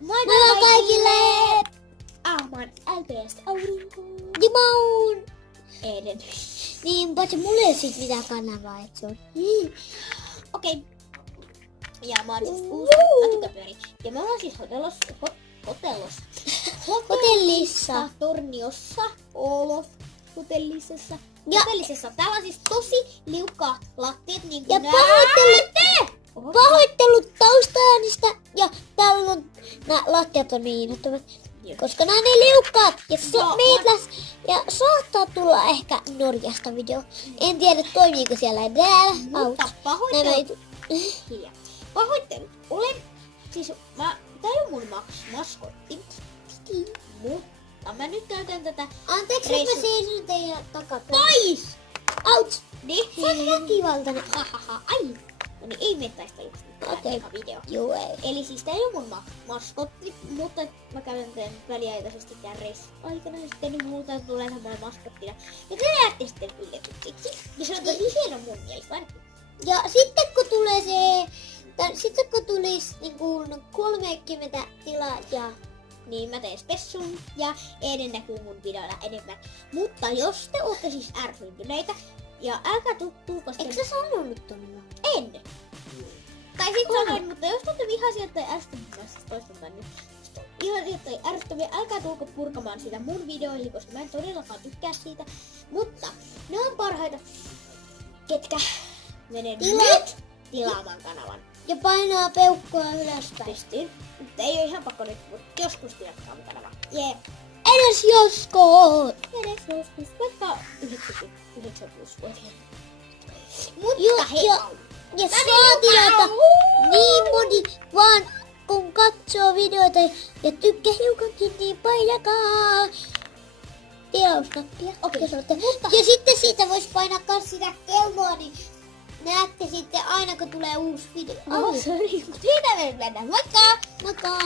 Moi kaikille! Ahman LPS Aurinko. Dimaun! Eden. Niin, paitsi mulla ei oo sit mitään kanavaa, et se on. Okei. Ja mä oon siis uusi matikapyöri. Ja me ollaan siis hotellissa. Torniossa. Hotellissa. Täällä on siis tosi liukkaat lattiat niinku Ja pahoittelut taustaäänistä. Ja täällä on, nää lattiat on niin innottomat. Koska nää on niin liukkaat. Ja saattaa tulla ehkä Norjasta video. En tiedä toimiiko siellä edellä. Mutta pahoittelut. Siis tää ei oo mun maskotti. Mutta mä nyt käytän tätä. Anteeksi, että mä seison teidän takapäin. Pois! Ouch! Niin. Sä oot väkivaltainen. Ai! No niin, ei mene taistelusta. Okei. Video. Joo, ei. Eli siis tää ei oo mun maskotti, mutta mä käytän tämän väliaikaisesti tän reissuaikana ja sitten multa tulee semmoinen maskottina. Ja te jäätte sitten yllätyksiksi. Ja se on tosi hieno mun mielestä ainakin. Ja sitten kun tulee sitten kun tulis niinku 30 tilaajaa, niin mä teen spessun ja Eden näkyy mun videoilla enemmän. Mutta jos te ootte siis ärsyyntyneitä ja älkää tulko sitten... eikö sä sanonut tonne? En! Tai sit sanoin, mutta jos te ootte vihaisia tai ärsyttäviä, toistamaan nyt. Vihaisia tai ärsyttäviä, älkää tulko purkamaan sitä mun videoihin, koska mä en todellakaan tykkää siitä. Mutta ne on parhaita, ketkä menee nyt tilaamaan kanavan. Ja painaa peukkua ylöspäin. Pistiin. Mutta ei oo ihan pakko nyt, mutta joskus tilatkaa mun kanava. Jee. Edes joskus! Edes joskus. Vaikka 9+-vuotiaana. Mutta hei. Ja saa tilata niin moni vaan kun katsoo videoita ja tykkää hiukankin, niin painakaa tilausknappia. Okei. Ja sitten siitä vois painaa kans sitä kelloa, niin näette sitten aina kun tulee uusi video. Siitä me mennään. Moikka! Moikka!